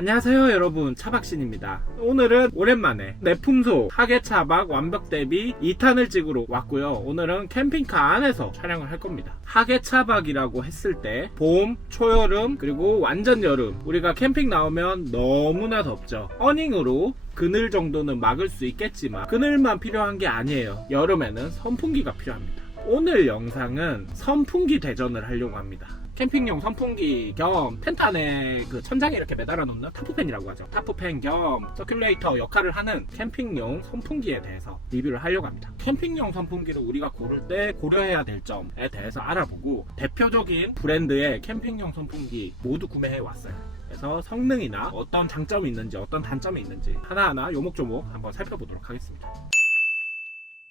안녕하세요 여러분, 차박신입니다. 오늘은 오랜만에 내품소 하계차박 완벽 대비 2탄을 찍으러 왔고요. 오늘은 캠핑카 안에서 촬영을 할 겁니다. 하계차박이라고 했을 때 봄, 초여름, 그리고 완전 여름, 우리가 캠핑 나오면 너무나 덥죠. 어닝으로 그늘 정도는 막을 수 있겠지만 그늘만 필요한 게 아니에요. 여름에는 선풍기가 필요합니다. 오늘 영상은 선풍기 대전을 하려고 합니다. 캠핑용 선풍기 겸 텐트 안에 그 천장에 이렇게 매달아 놓는 타프팬이라고 하죠. 타프팬 겸 서큘레이터 역할을 하는 캠핑용 선풍기에 대해서 리뷰를 하려고 합니다. 캠핑용 선풍기를 우리가 고를 때 고려해야 될 점에 대해서 알아보고 대표적인 브랜드의 캠핑용 선풍기 모두 구매해 왔어요. 그래서 성능이나 어떤 장점이 있는지 어떤 단점이 있는지 하나하나 요목조목 한번 살펴보도록 하겠습니다.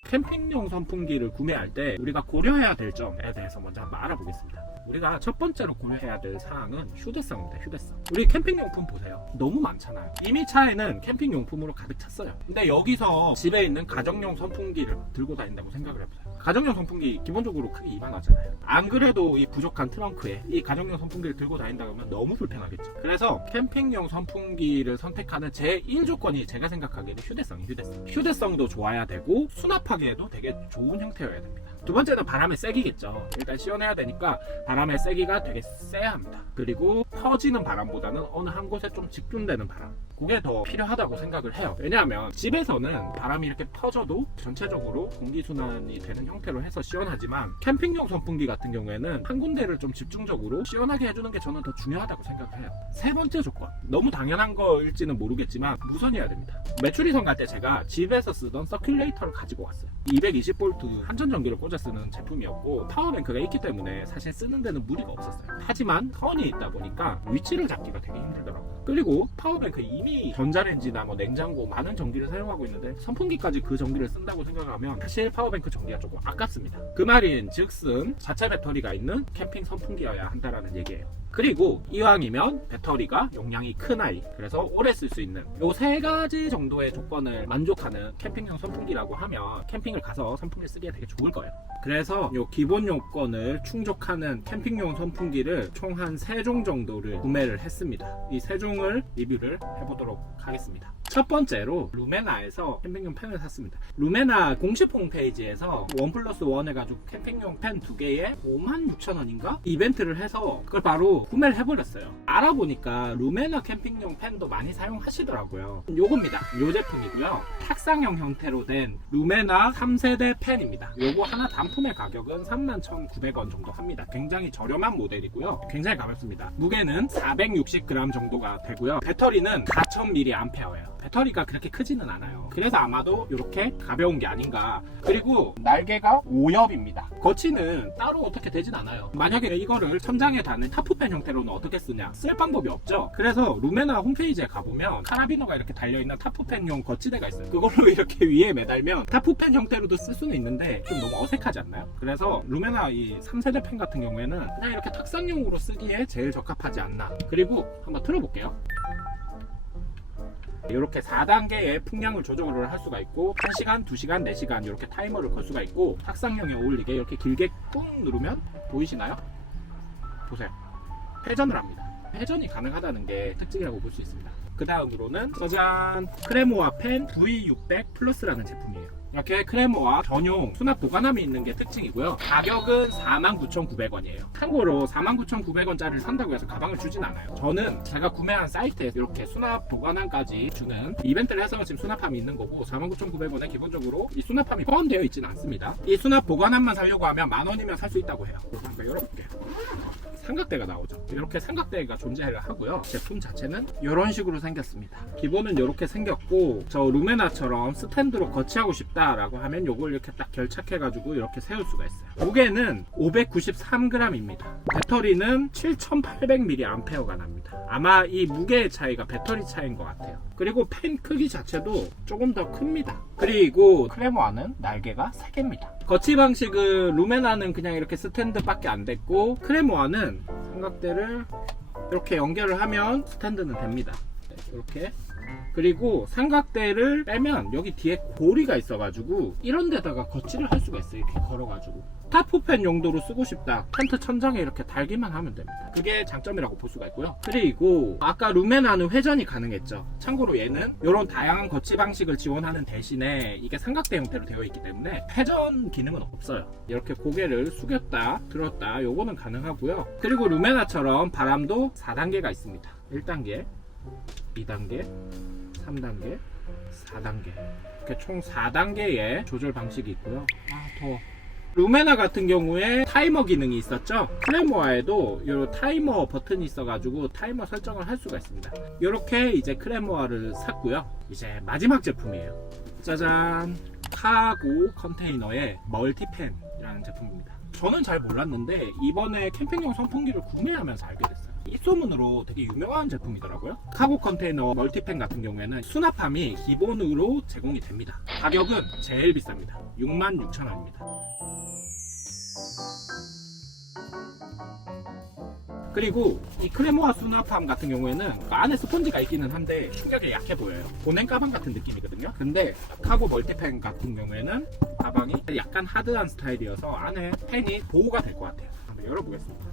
캠핑용 선풍기를 구매할 때 우리가 고려해야 될 점에 대해서 먼저 한번 알아보겠습니다. 우리가 첫 번째로 고려해야 될 사항은 휴대성입니다. 휴대성. 우리 캠핑용품 보세요. 너무 많잖아요. 이미 차에는 캠핑용품으로 가득 찼어요. 근데 여기서 집에 있는 가정용 선풍기를 들고 다닌다고 생각을 해보세요. 가정용 선풍기 기본적으로 크기 이만하잖아요. 안 그래도 이 부족한 트렁크에 이 가정용 선풍기를 들고 다닌다고 하면 너무 불편하겠죠. 그래서 캠핑용 선풍기를 선택하는 제1 조건이 제가 생각하기에는 휴대성. 휴대성도 좋아야 되고 수납하기에도 되게 좋은 형태여야 됩니다. 두 번째는 바람의 세기겠죠. 일단 시원해야 되니까 바람의 세기가 되게 세야 합니다. 그리고 퍼지는 바람보다는 어느 한 곳에 좀 집중되는 바람, 그게 더 필요하다고 생각을 해요. 왜냐하면 집에서는 바람이 이렇게 퍼져도 전체적으로 공기순환이 되는 형태로 해서 시원하지만 캠핑용 선풍기 같은 경우에는 한 군데를 좀 집중적으로 시원하게 해주는 게 저는 더 중요하다고 생각을 해요. 세 번째 조건, 너무 당연한 거일지는 모르겠지만 무선이어야 됩니다. 매출이선 갈 때 제가 집에서 쓰던 서큘레이터를 가지고 왔어요. 220V 한전전기를 꽂아 쓰는 제품이었고 파워뱅크가 있기 때문에 사실 쓰는 데는 무리가 없었어요. 하지만 선이 있다 보니까 위치를 잡기가 되게 힘들더라고요. 그리고 파워뱅크 이미 전자레인지나 뭐 냉장고 많은 전기를 사용하고 있는데 선풍기까지 그 전기를 쓴다고 생각하면 사실 파워뱅크 전기가 조금 아깝습니다. 그 말인 즉슨 자체 배터리가 있는 캠핑 선풍기여야 한다라는 얘기예요. 그리고 이왕이면 배터리가 용량이 큰 아이, 그래서 오래 쓸 수 있는 요 세 가지 정도의 조건을 만족하는 캠핑용 선풍기라고 하면 캠핑을 가서 선풍기를 쓰기에 되게 좋을 거예요. 그래서 요 기본 요건을 충족하는 캠핑용 선풍기를 총 한 3종 정도를 구매를 했습니다. 이 3종을 리뷰를 해보도록 하겠습니다. 첫 번째로 루메나에서 캠핑용 팬을 샀습니다. 루메나 공식 홈페이지에서 1+1 해가지고 캠핑용 팬 2개에 56,000원인가? 이벤트를 해서 그걸 바로 구매를 해버렸어요. 알아보니까 루메나 캠핑용 팬도 많이 사용하시더라고요. 요겁니다. 요 제품이고요. 탁상형 형태로 된 루메나 3세대 팬입니다. 요거 하나 단품의 가격은 31,900원 정도 합니다. 굉장히 저렴한 모델이고요. 굉장히 가볍습니다. 무게는 460g 정도가 되고요. 배터리는 4000mAh예요. 배터리가 그렇게 크지는 않아요. 그래서 아마도 이렇게 가벼운 게 아닌가. 그리고 날개가 5엽입니다. 거치는 따로 어떻게 되진 않아요. 만약에 이거를 천장에 다는 타프팬 형태로는 어떻게 쓰냐? 쓸 방법이 없죠. 그래서 루메나 홈페이지에 가보면 카라비너가 이렇게 달려있는 타프팬용 거치대가 있어요. 그걸로 이렇게 위에 매달면 타프팬 형태로도 쓸 수는 있는데 좀 너무 어색하지 않나요? 그래서 루메나 이 3세대 팬 같은 경우에는 그냥 이렇게 탁상용으로 쓰기에 제일 적합하지 않나. 그리고 한번 틀어볼게요. 이렇게 4단계의 풍량을 조절을 할 수가 있고 1시간, 2시간, 4시간 이렇게 타이머를 걸 수가 있고 탁상형에 어울리게 이렇게 길게 꾹 누르면 보이시나요? 보세요. 회전을 합니다. 회전이 가능하다는 게 특징이라고 볼 수 있습니다. 그 다음으로는 짜잔! 크레모아 팬 V600 플러스라는 제품이에요. 이렇게 크레모아 전용 수납 보관함이 있는 게 특징이고요. 가격은 49,900원이에요. 참고로 49,900원짜리를 산다고 해서 가방을 주진 않아요. 저는 제가 구매한 사이트에서 이렇게 수납 보관함까지 주는 이벤트를 해서 지금 수납함이 있는 거고 49,900원에 기본적으로 이 수납함이 포함되어 있지는 않습니다. 이 수납 보관함만 사려고 하면 10,000원이면 살 수 있다고 해요. 한번 열어볼게요. 삼각대가 나오죠. 이렇게 삼각대가 존재를 하고요. 제품 자체는 이런 식으로 생겼습니다. 기본은 이렇게 생겼고 저 루메나처럼 스탠드로 거치하고 싶다라고 하면 이걸 이렇게 딱 결착해가지고 이렇게 세울 수가 있어요. 무게는 593g입니다. 배터리는 7800mAh가 납니다. 아마 이 무게의 차이가 배터리 차이인 것 같아요. 그리고 팬 크기 자체도 조금 더 큽니다. 그리고 크레모아는 날개가 3개입니다. 거치 방식은 루메나는 그냥 이렇게 스탠드밖에 안 됐고 크레모아는 삼각대를 이렇게 연결을 하면 스탠드는 됩니다. 이렇게. 그리고 삼각대를 빼면 여기 뒤에 고리가 있어가지고 이런 데다가 거치를 할 수가 있어요. 이렇게 걸어가지고 타프팬 용도로 쓰고 싶다, 텐트 천장에 이렇게 달기만 하면 됩니다. 그게 장점이라고 볼 수가 있고요. 그리고 아까 루메나는 회전이 가능했죠. 참고로 얘는 이런 다양한 거치 방식을 지원하는 대신에 이게 삼각대 형태로 되어 있기 때문에 회전 기능은 없어요. 이렇게 고개를 숙였다 들었다 요거는 가능하고요. 그리고 루메나처럼 바람도 4단계가 있습니다. 1단계, 2단계, 3단계, 4단계, 이렇게 총 4단계의 조절 방식이 있고요. 아 더워. 루메나 같은 경우에 타이머 기능이 있었죠. 크레모아에도 이 타이머 버튼이 있어가지고 타이머 설정을 할 수가 있습니다. 이렇게 이제 크레모아를 샀고요. 이제 마지막 제품이에요. 짜잔, 카고 컨테이너의 멀티팬이라는 제품입니다. 저는 잘 몰랐는데 이번에 캠핑용 선풍기를 구매하면서 알게 됐어요. 입소문으로 되게 유명한 제품이더라고요. 카고 컨테이너 멀티팬 같은 경우에는 수납함이 기본으로 제공이 됩니다. 가격은 제일 비쌉니다. 66,000원입니다. 그리고 이 크레모아 수납함 같은 경우에는 안에 스펀지가 있기는 한데 충격에 약해 보여요. 보냉 가방 같은 느낌이거든요. 근데 카고 멀티팬 같은 경우에는 가방이 약간 하드한 스타일이어서 안에 팬이 보호가 될 것 같아요. 한번 열어보겠습니다.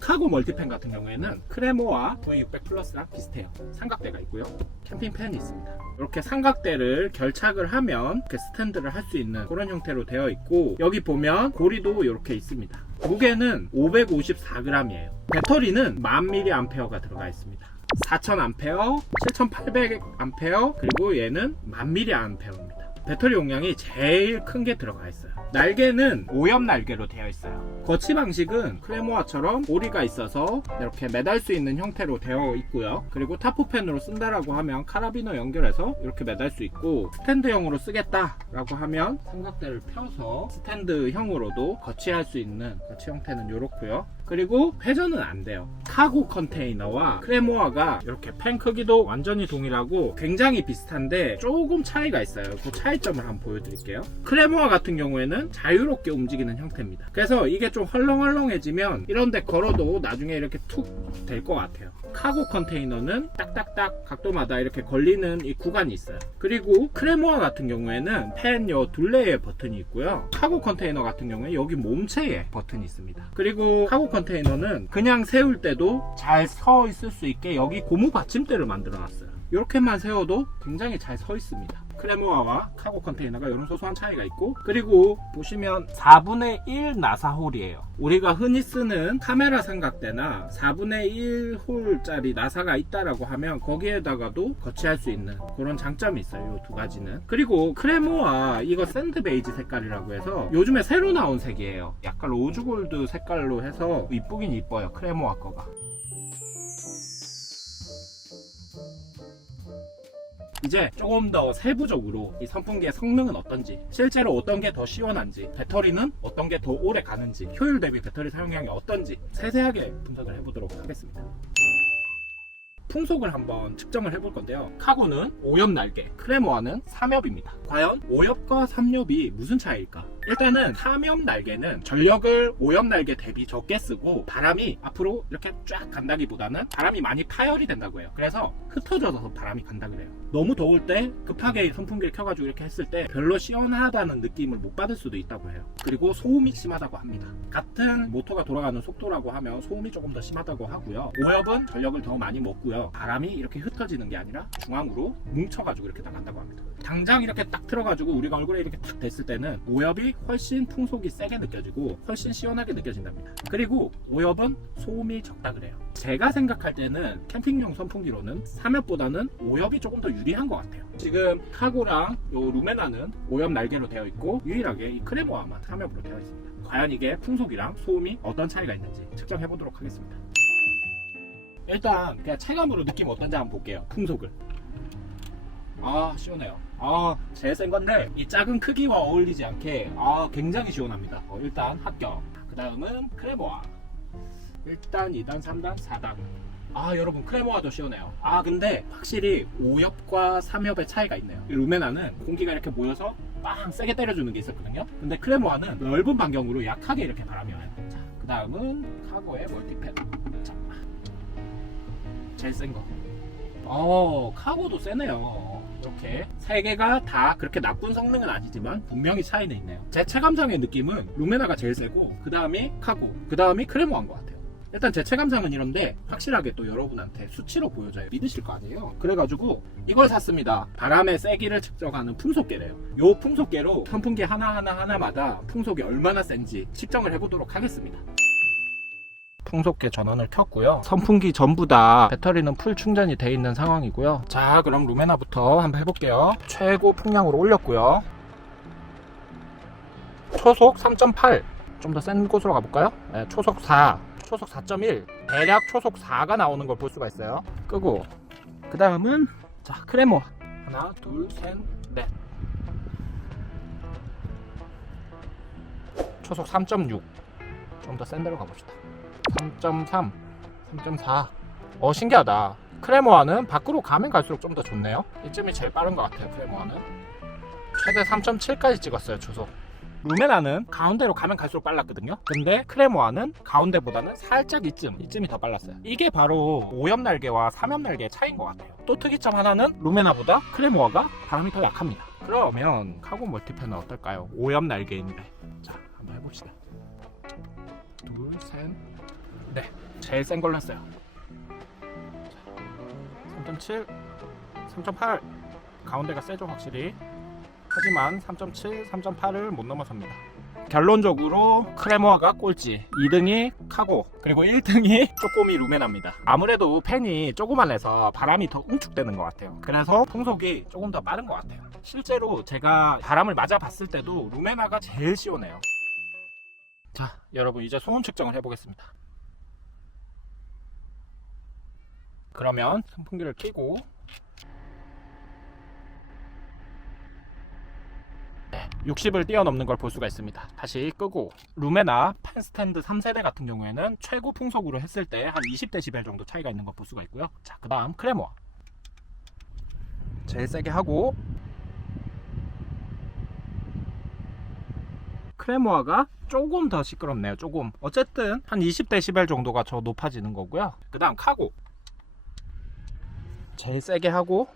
카고 멀티팬 같은 경우에는 크레모아 V600 플러스랑 비슷해요. 삼각대가 있고요. 캠핑팬이 있습니다. 이렇게 삼각대를 결착을 하면 이렇게 스탠드를 할 수 있는 그런 형태로 되어 있고, 여기 보면 고리도 이렇게 있습니다. 무게는 554g이에요. 배터리는 1000mAh가 들어가 있습니다. 4000A, 7800A, 그리고 얘는 1000mAh입니다. 배터리 용량이 제일 큰 게 들어가 있어요. 날개는 오염 날개로 되어 있어요. 거치 방식은 크레모아처럼 고리가 있어서 이렇게 매달 수 있는 형태로 되어 있고요. 그리고 타프팬으로 쓴다라고 하면 카라비너 연결해서 이렇게 매달 수 있고, 스탠드형으로 쓰겠다라고 하면 삼각대를 펴서 스탠드형으로도 거치할 수 있는 거치 형태는 이렇고요. 그리고 회전은 안 돼요. 카고 컨테이너와 크레모아가 이렇게 팬 크기도 완전히 동일하고 굉장히 비슷한데 조금 차이가 있어요. 그 차이점을 한번 보여드릴게요. 크레모아 같은 경우에는 자유롭게 움직이는 형태입니다. 그래서 이게 좀 헐렁헐렁해지면 이런 데 걸어도 나중에 이렇게 툭 될 것 같아요. 카고 컨테이너는 딱딱딱 각도마다 이렇게 걸리는 이 구간이 있어요. 그리고 크레모아 같은 경우에는 팬 요 둘레에 버튼이 있고요. 카고 컨테이너 같은 경우에 여기 몸체에 버튼이 있습니다. 그리고 카고 컨테이너는 그냥 세울 때도 잘 서 있을 수 있게 여기 고무 받침대를 만들어 놨어요. 이렇게만 세워도 굉장히 잘 서 있습니다. 크레모아와 카고 컨테이너가 이런 소소한 차이가 있고, 그리고 보시면 4분의 1 나사홀이에요. 우리가 흔히 쓰는 카메라 삼각대나 4분의 1 홀짜리 나사가 있다라고 하면 거기에다가도 거치할 수 있는 그런 장점이 있어요. 이 두 가지는. 그리고 크레모아 이거 샌드 베이지 색깔이라고 해서 요즘에 새로 나온 색이에요. 약간 로즈골드 색깔로 해서 이쁘긴 이뻐요. 크레모아 거가. 이제 조금 더 세부적으로 이 선풍기의 성능은 어떤지, 실제로 어떤 게 더 시원한지, 배터리는 어떤 게 더 오래 가는지, 효율 대비 배터리 사용량이 어떤지 세세하게 분석을 해보도록 하겠습니다. 풍속을 한번 측정을 해볼 건데요. 카고는 5옆 날개, 크레모아는 3옆입니다. 과연 5옆과 3옆이 무슨 차이일까? 일단은 3옆 날개는 전력을 5옆 날개 대비 적게 쓰고 바람이 앞으로 이렇게 쫙 간다기보다는 바람이 많이 파열이 된다고 해요. 그래서 흩어져서 바람이 간다 그래요. 너무 더울 때 급하게 선풍기를 켜가지고 이렇게 했을 때 별로 시원하다는 느낌을 못 받을 수도 있다고 해요. 그리고 소음이 심하다고 합니다. 같은 모터가 돌아가는 속도라고 하면 소음이 조금 더 심하다고 하고요. 5옆은 전력을 더 많이 먹고요. 바람이 이렇게 흩어지는 게 아니라 중앙으로 뭉쳐가지고 이렇게 나간다고 합니다. 당장 이렇게 딱 틀어가지고 우리가 얼굴에 이렇게 딱 됐을 때는 5옆이 훨씬 풍속이 세게 느껴지고 훨씬 시원하게 느껴진답니다. 그리고 5옆은 소음이 적다 그래요. 제가 생각할 때는 캠핑용 선풍기로는 3옆보다는 5옆이 조금 더 유리한 것 같아요. 지금 카고랑 요 루메나는 5옆 날개로 되어 있고 유일하게 이 크레모아만 3옆으로 되어 있습니다. 과연 이게 풍속이랑 소음이 어떤 차이가 있는지 측정해 보도록 하겠습니다. 일단 그냥 체감으로 느낌 어떤지 한번 볼게요. 풍속을. 아 시원해요. 제일 센 건데 이 작은 크기와 어울리지 않게 굉장히 시원합니다. 일단 합격. 그 다음은 크레모아. 1단, 2단, 3단, 4단. 여러분 크레모아도 시원해요. 근데 확실히 5옆과 3옆의 차이가 있네요. 이 루메나는 공기가 이렇게 모여서 빵 세게 때려주는 게 있었거든요. 근데 크레모아는 넓은 반경으로 약하게 이렇게 바람이 와요. 자, 그 다음은 카고의 멀티팬. 자, 제일 센 거. 카고도 세네요. 이렇게 세 개가 다 그렇게 나쁜 성능은 아니지만 분명히 차이는 있네요. 제 체감상의 느낌은 루메나가 제일 세고 그 다음이 카고, 그 다음이 크레모아인 것 같아요. 일단 제 체감상은 이런데 확실하게 또 여러분한테 수치로 보여줘요. 믿으실 거 아니에요. 그래가지고 이걸 샀습니다. 바람의 세기를 측정하는 풍속계래요. 요 풍속계로 선풍기 하나마다 풍속이 얼마나 센지 측정을 해보도록 하겠습니다. 풍속계 전원을 켰고요. 선풍기 전부 다 배터리는 풀 충전이 돼 있는 상황이고요. 자, 그럼 루메나부터 한번 해볼게요. 최고 풍량으로 올렸고요. 초속 3.8, 좀 더 센 곳으로 가볼까요? 네, 초속 4, 초속 4.1, 대략 초속 4가 나오는 걸 볼 수가 있어요. 끄고 그 다음은 자, 크레모 하나, 둘, 셋, 넷. 초속 3.6, 좀 더 센 데로 가봅시다. 3.3, 3.4. 신기하다. 크레모아는 밖으로 가면 갈수록 좀 더 좋네요. 이쯤이 제일 빠른 것 같아요. 크레모아는 최대 3.7까지 찍었어요. 초속. 루메나는 가운데로 가면 갈수록 빨랐거든요. 근데 크레모아는 가운데보다는 살짝 이쯤이 더 빨랐어요. 이게 바로 5옆 날개와 3옆 날개의 차이인 것 같아요. 또 특이점 하나는 루메나보다 크레모아가 바람이 더 약합니다. 그러면 카고 멀티팬은 어떨까요? 5옆 날개인데. 자, 한번 해봅시다. 둘, 셋, 네, 제일 센 걸로 했어요. 3.7, 3.8. 가운데가 세죠, 확실히. 하지만 3.7, 3.8을 못 넘어섭니다. 결론적으로 크레모아가 꼴찌, 2등이 카고, 그리고 1등이 쪼꼬미 루메나입니다. 아무래도 팬이 조그만해서 바람이 더 응축되는 것 같아요. 그래서 풍속이 조금 더 빠른 것 같아요. 실제로 제가 바람을 맞아 봤을 때도 루메나가 제일 시원해요. 자, 여러분 이제 소음 측정을 해보겠습니다. 그러면 선풍기를 켜고 60을 뛰어넘는 걸 볼 수가 있습니다. 다시 끄고 루메나 팬 스탠드 3세대 같은 경우에는 최고 풍속으로 했을 때 한 20dB 정도 차이가 있는 걸 볼 수가 있고요. 자, 그 다음 크레모아 제일 세게 하고 크레모아가 조금 더 시끄럽네요. 조금. 어쨌든 한 20dB 정도가 더 높아지는 거고요. 그 다음 카고 제일 세게 하고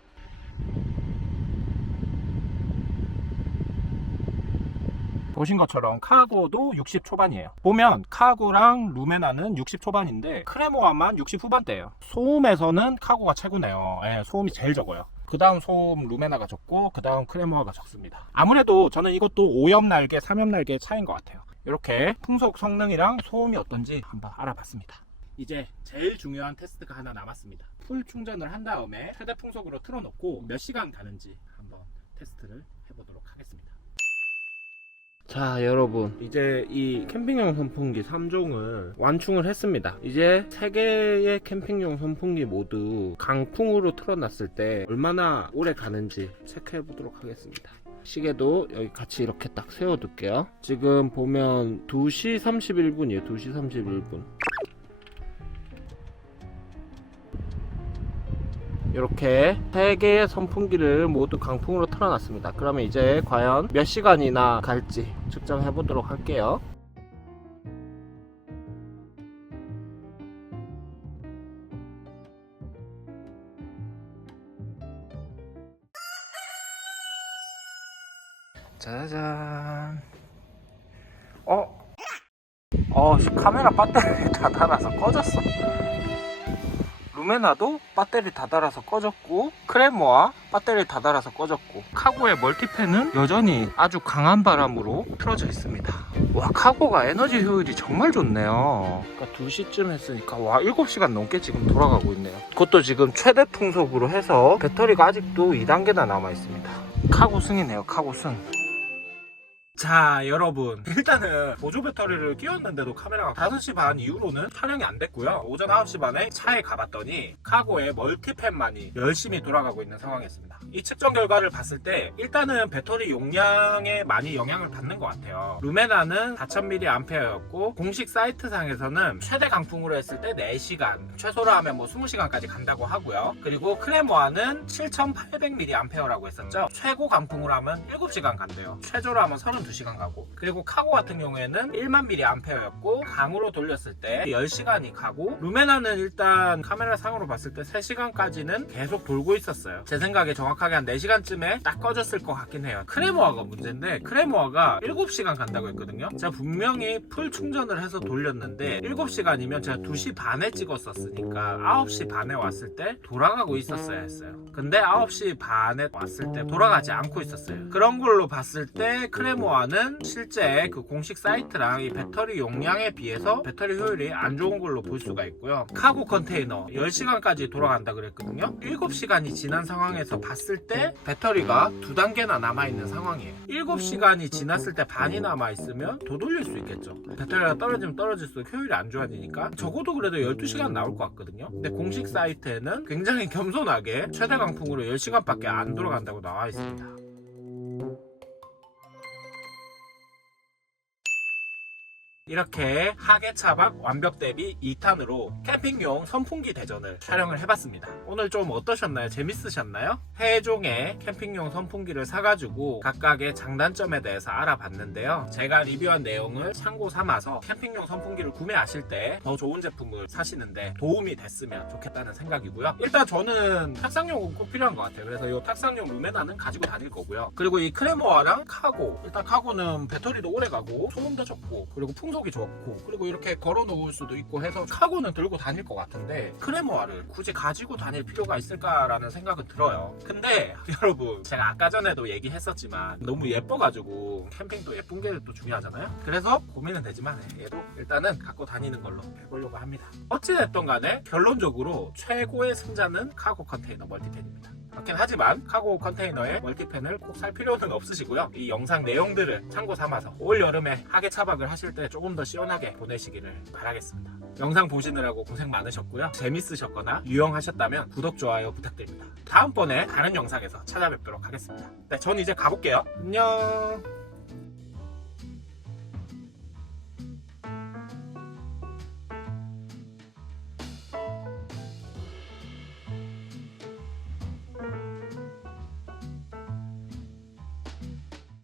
보신 것처럼 카고도 60 초반이에요. 보면 카고랑 루메나는 60 초반인데 크레모아만 60 후반대예요. 소음에서는 카고가 최고네요. 네, 소음이 제일 적어요. 그 다음 소음 루메나가 적고 그 다음 크레모아가 적습니다. 아무래도 저는 이것도 5옆 날개, 3옆 날개의 차이인 것 같아요. 이렇게 풍속 성능이랑 소음이 어떤지 한번 알아봤습니다. 이제 제일 중요한 테스트가 하나 남았습니다. 풀 충전을 한 다음에 최대 풍속으로 틀어놓고 몇 시간 가는지 한번 테스트를 해보도록 하겠습니다. 자, 여러분 이제 이 캠핑용 선풍기 3종을 완충을 했습니다. 이제 3개의 캠핑용 선풍기 모두 강풍으로 틀어놨을 때 얼마나 오래 가는지 체크해 보도록 하겠습니다. 시계도 여기 같이 이렇게 딱 세워둘게요. 지금 보면 2시 31분이에요 2시 31분. 이렇게 3개의 선풍기를 모두 강풍으로 틀어놨습니다. 그러면 이제 과연 몇 시간이나 갈지 측정해 보도록 할게요. 짜잔. 카메라 배터리 다 닳아서 꺼졌어. 루메나도 배터리 다 닳아서 꺼졌고 크레모아 배터리 다 닳아서 꺼졌고 카고의 멀티팬은 여전히 아주 강한 바람으로 틀어져 있습니다. 와, 카고가 에너지 효율이 정말 좋네요. 그러니까 2시쯤 했으니까 와 7시간 넘게 지금 돌아가고 있네요. 그것도 지금 최대 풍속으로 해서 배터리가 아직도 2단계나 남아 있습니다. 카고 승이네요. 카고 승. 자, 여러분 일단은 보조 배터리를 끼웠는데도 카메라가 5시 반 이후로는 촬영이 안 됐고요. 오전 9시 반에 차에 가봤더니 카고의 멀티팬만이 열심히 돌아가고 있는 상황이었습니다. 이 측정 결과를 봤을 때 일단은 배터리 용량에 많이 영향을 받는 것 같아요. 루메나는 4000mAh였고 공식 사이트상에서는 최대 강풍으로 했을 때 4시간, 최소로 하면 뭐 20시간까지 간다고 하고요. 그리고 크레모아는 7800mAh라고 했었죠. 최고 강풍으로 하면 7시간 간대요. 최저로 하면 32 2시간 가고, 그리고 카고 같은 경우에는 1만 mAh였고 강으로 돌렸을 때 10시간이 가고, 루메나는 일단 카메라 상으로 봤을 때 3시간까지는 계속 돌고 있었어요. 제 생각에 정확하게 한 4시간쯤에 딱 꺼졌을 것 같긴 해요. 크레모아가 문제인데, 크레모아가 7시간 간다고 했거든요. 제가 분명히 풀 충전을 해서 돌렸는데 7시간이면 제가 2시 반에 찍었었으니까 9시 반에 왔을 때 돌아가고 있었어야 했어요. 근데 9시 반에 왔을 때 돌아가지 않고 있었어요. 그런 걸로 봤을 때 크레모아는 실제 그 공식 사이트랑 이 배터리 용량에 비해서 배터리 효율이 안 좋은 걸로 볼 수가 있고요. 카고 컨테이너 10시간까지 돌아간다 그랬거든요. 7시간이 지난 상황에서 봤을 때 배터리가 2단계나 남아있는 상황이에요. 7시간이 지났을 때 반이 남아있으면 더 돌릴 수 있겠죠. 배터리가 떨어지면 떨어질수록 효율이 안 좋아지니까 적어도 그래도 12시간 나올 것 같거든요. 근데 공식 사이트에는 굉장히 겸손하게 최대 강풍으로 10시간밖에 안 돌아간다고 나와 있습니다. 이렇게 하계차박 완벽 대비 2탄으로 캠핑용 선풍기 대전을 촬영을 해봤습니다. 오늘 좀 어떠셨나요? 재밌으셨나요? 해종의 캠핑용 선풍기를 사가지고 각각의 장단점에 대해서 알아봤는데요. 제가 리뷰한 내용을 참고 삼아서 캠핑용 선풍기를 구매하실 때 더 좋은 제품을 사시는데 도움이 됐으면 좋겠다는 생각이고요. 일단 저는 탁상용은 꼭 필요한 것 같아요. 그래서 이 탁상용 루메나는 가지고 다닐 거고요. 그리고 이 크레모아랑 카고, 일단 카고는 배터리도 오래 가고 소음도 적고 그리고 풍속이 좋고, 그리고 이렇게 걸어 놓을 수도 있고 해서 카고는 들고 다닐 것 같은데 크레모아를 굳이 가지고 다닐 필요가 있을까라는 생각은 들어요. 근데 여러분, 제가 아까 전에도 얘기했었지만 너무 예뻐가지고 캠핑도 예쁜 게 또 중요하잖아요. 그래서 고민은 되지만 얘도 일단은 갖고 다니는 걸로 해보려고 합니다. 어찌됐든 간에 결론적으로 최고의 승자는 카고 컨테이너 멀티팬입니다. 그렇긴 하지만 카고 컨테이너의 멀티팬을 꼭 살 필요는 없으시고요. 이 영상 내용들을 참고 삼아서 올 여름에 하계차박을 하실 때 조금 더 시원하게 보내시기를 바라겠습니다. 영상 보시느라고 고생 많으셨고요. 재밌으셨거나 유용하셨다면 구독, 좋아요 부탁드립니다. 다음번에 다른 영상에서 찾아뵙도록 하겠습니다. 네, 전 이제 가볼게요. 안녕.